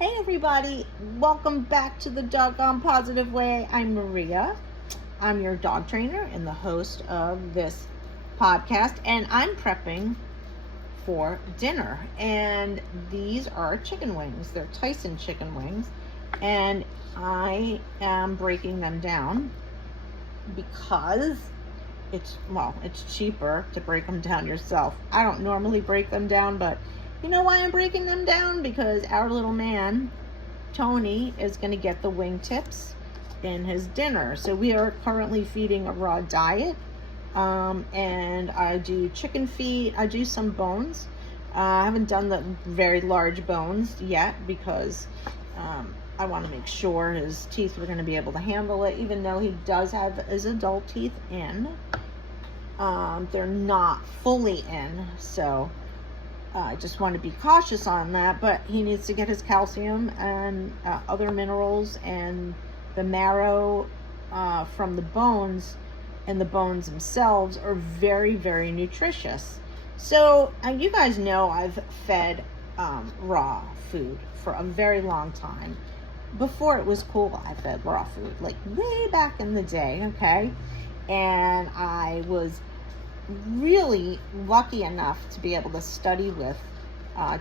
Hey everybody, welcome back to the Doggone Positive Way. I'm Maria. I'm your dog trainer and the host of this podcast, and I'm prepping for dinner. And these are chicken wings. They're Tyson chicken wings, and I am breaking them down because it's cheaper to break them down yourself. I don't normally break them down, but you know why I'm breaking them down? Because our little man, Tony, is going to get the wing tips in his dinner. So we are currently feeding a raw diet. And I do chicken feet. I do some bones. I haven't done the very large bones yet because I want to make sure his teeth were going to be able to handle it, even though he does have his adult teeth in. They're not fully in, so I just want to be cautious on that, but he needs to get his calcium and other minerals and the marrow from the bones, and the bones themselves are very, very nutritious. So you guys know I've fed raw food for a very long time. Before it was cool, I fed raw food, like way back in the day, okay? And I was really lucky enough to be able to study with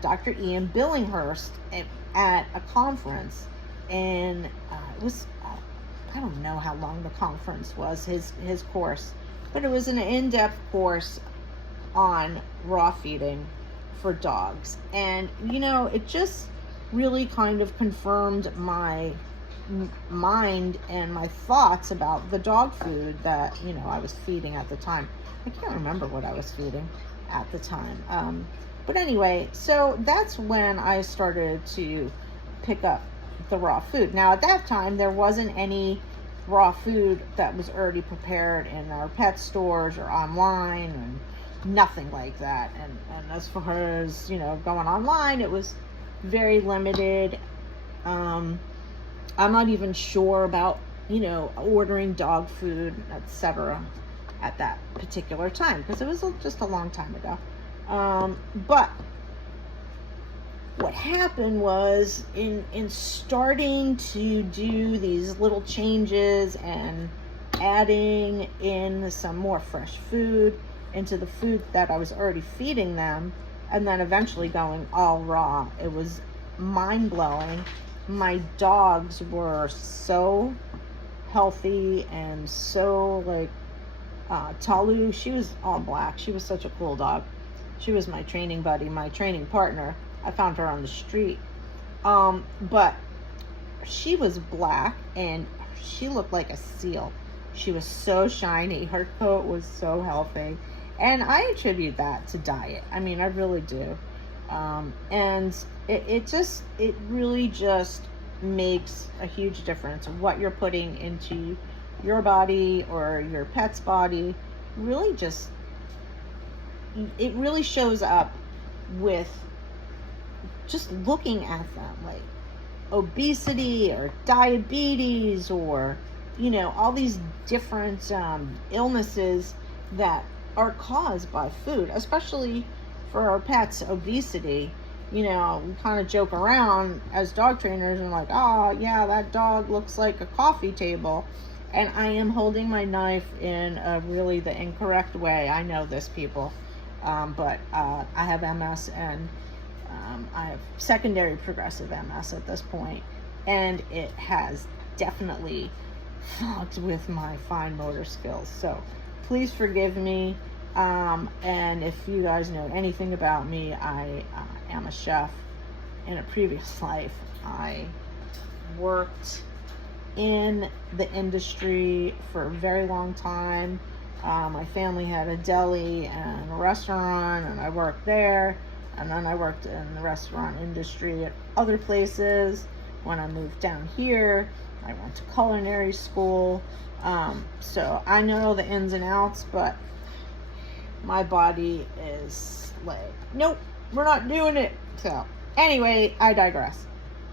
Dr. Ian Billinghurst at a conference, and it was I don't know how long the conference was, his course, but it was an in-depth course on raw feeding for dogs. And you know, it just really kind of confirmed my mind and my thoughts about the dog food that, you know, I was feeding at the time. I can't remember what I was feeding at the time. But anyway, so that's when I started to pick up the raw food. Now, at that time, there wasn't any raw food that was already prepared in our pet stores or online, and nothing like that. And as far as, you know, going online, it was very limited. I'm not even sure about, you know, ordering dog food, etc. at that particular time, because it was just a long time ago. But what happened was, in starting to do these little changes and adding in some more fresh food into the food that I was already feeding them, and then eventually going all raw, it was mind-blowing. My dogs were so healthy and so, like, Talu, she was all black. She was such a cool dog. She was my training buddy, my training partner. I found her on the street. But she was black and she looked like a seal. She was so shiny. Her coat was so healthy. And I attribute that to diet. I mean, I really do. And it really just makes a huge difference. What you're putting into your body or your pet's body really it really shows up with just looking at them, like obesity or diabetes, or, you know, all these different illnesses that are caused by food, especially for our pets. Obesity, you know, we kind of joke around as dog trainers and like, oh yeah, that dog looks like a coffee table. And I am holding my knife in really the incorrect way. I know this, people. But I have MS, and I have secondary progressive MS at this point. And it has definitely fucked with my fine motor skills. So please forgive me. And if you guys know anything about me, I am a chef. In a previous life, I worked in the industry for a very long time. My family had a deli and a restaurant, and I worked there, and then I worked in the restaurant industry at other places. When I moved down here, I went to culinary school, so I know the ins and outs, but my body is like, nope, we're not doing it. So anyway, I digress.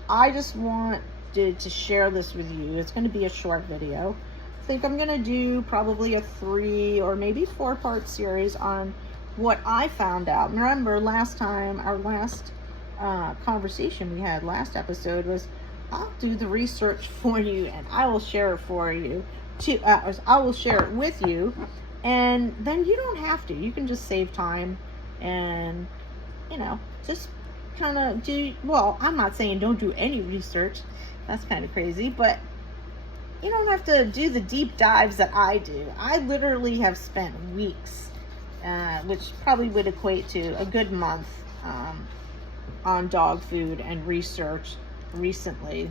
I just want to share this with you. It's going to be a short video. I think I'm going to do probably a 3 or maybe 4-part series on what I found out. Remember last time, our last conversation we had last episode was, I'll do the research for you and I will share it for you. I will share it with you, and then you don't have to. You can just save time and, just kind of do, well, I'm not saying don't do any research. That's kind of crazy, but you don't have to do the deep dives that I do. I literally have spent weeks, which probably would equate to a good month, on dog food and research recently,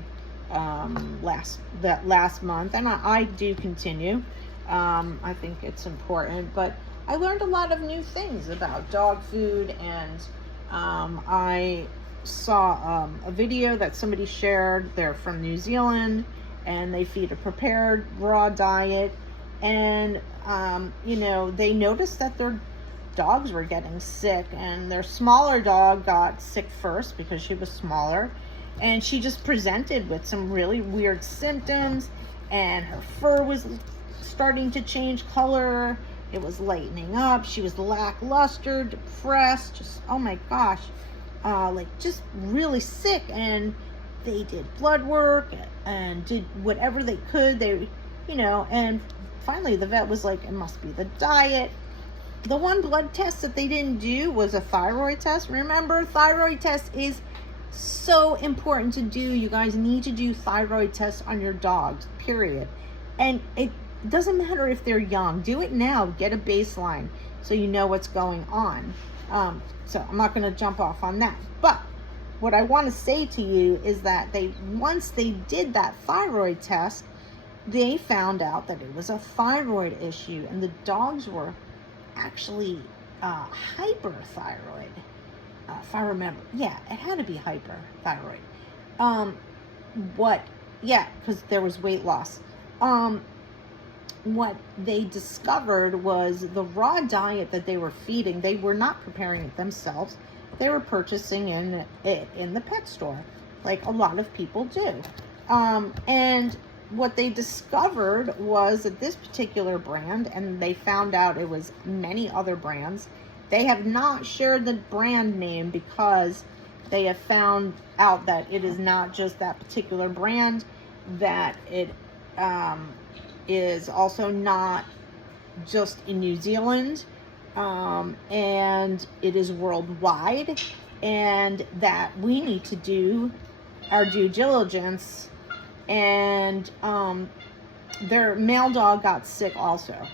last month, and I do continue. I think it's important, but I learned a lot of new things about dog food, and I saw a video that somebody shared. They're from New Zealand, and they feed a prepared raw diet, and they noticed that their dogs were getting sick, and their smaller dog got sick first because she was smaller, and she just presented with some really weird symptoms, and her fur was starting to change color. It was lightening up. She was lackluster, depressed, just, oh my gosh, just really sick. And they did blood work and did whatever they could. And finally the vet was like, it must be the diet. The one blood test that they didn't do was a thyroid test. Remember, thyroid test is so important to do. You guys need to do thyroid tests on your dogs, period. And it doesn't matter if they're young. Do it now. Get a baseline so you know what's going on. So I'm not going to jump off on that. But what I want to say to you is that once they did that thyroid test, they found out that it was a thyroid issue, and the dogs were actually hyperthyroid. If I remember, yeah, it had to be hyperthyroid. Because there was weight loss. What they discovered was the raw diet that they were feeding, they were not preparing it themselves. They were purchasing it in the pet store, like a lot of people do. And what they discovered was that this particular brand, and they found out it was many other brands, they have not shared the brand name because they have found out that it is not just that particular brand, that it is also not just in New Zealand, and it is worldwide, and that we need to do our due diligence. And their male dog got sick also,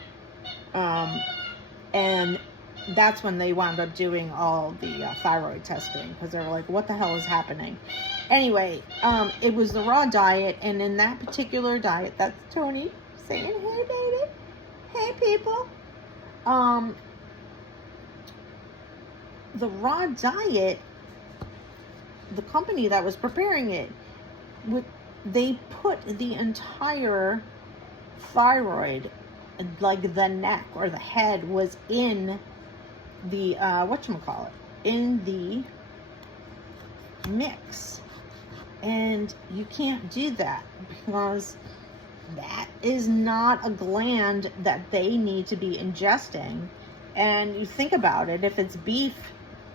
and that's when they wound up doing all the thyroid testing, because they were like, what the hell is happening? Anyway, it was the raw diet, and in that particular diet, that's Tony saying, hey baby, hey people, the raw diet, the company that was preparing it, they put the entire thyroid, like the neck or the head, was in the in the mix. And you can't do that, because that is not a gland that they need to be ingesting. And you think about it, if it's beef,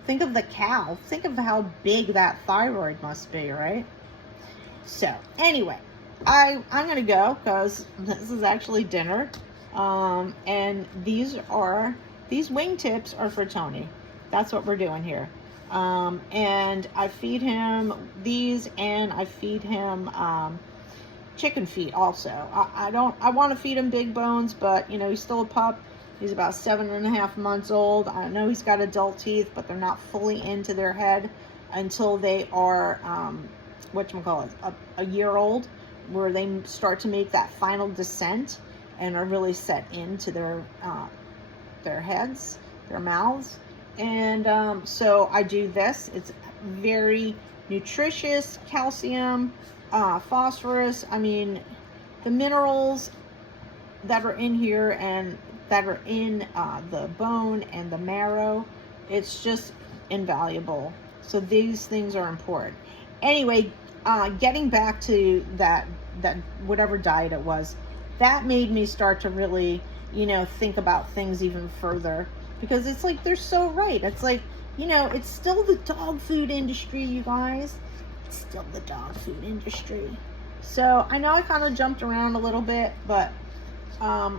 think of the cow, think of how big that thyroid must be, right? So anyway, I'm gonna go, because this is actually dinner, and these wingtips are for Tony. That's what we're doing here. And I feed him these, and I feed him chicken feet also. I want to feed him big bones, but he's still a pup. He's about 7.5 months old. I know he's got adult teeth, but they're not fully into their head until they are a year old, where they start to make that final descent and are really set into their heads, their mouths. And so I do this. It's very nutritious, calcium, phosphorus. I mean, the minerals that are in here and that are in the bone and the marrow, it's just invaluable. So these things are important. Anyway, getting back to that whatever diet it was, that made me start to really, think about things even further, because it's like, they're so right. It's like, you know, it's still the dog food industry, you guys. It's still the dog food industry. So I know I kind of jumped around a little bit, but I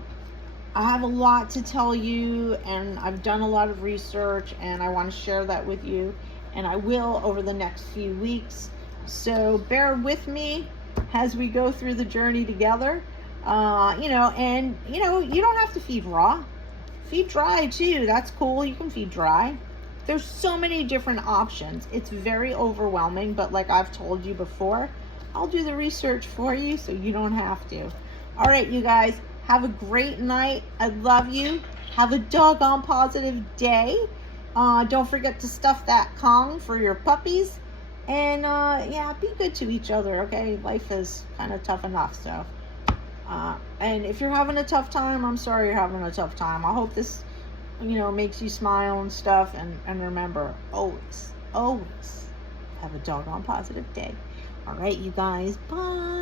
have a lot to tell you, and I've done a lot of research, and I want to share that with you, and I will over the next few weeks. So bear with me as we go through the journey together. You know, and you know, you don't have to feed raw. Feed dry too. That's cool. You can feed dry. There's so many different options. It's very overwhelming, but like I've told you before, I'll do the research for you so you don't have to. All right, you guys, have a great night. I love you. Have a doggone positive day. Don't forget to stuff that Kong for your puppies. And yeah, be good to each other, okay? Life is kind of tough enough, so. And if you're having a tough time, I'm sorry you're having a tough time. I hope this, you know, makes you smile and stuff. And remember, always have a doggone positive day. All right, you guys, bye.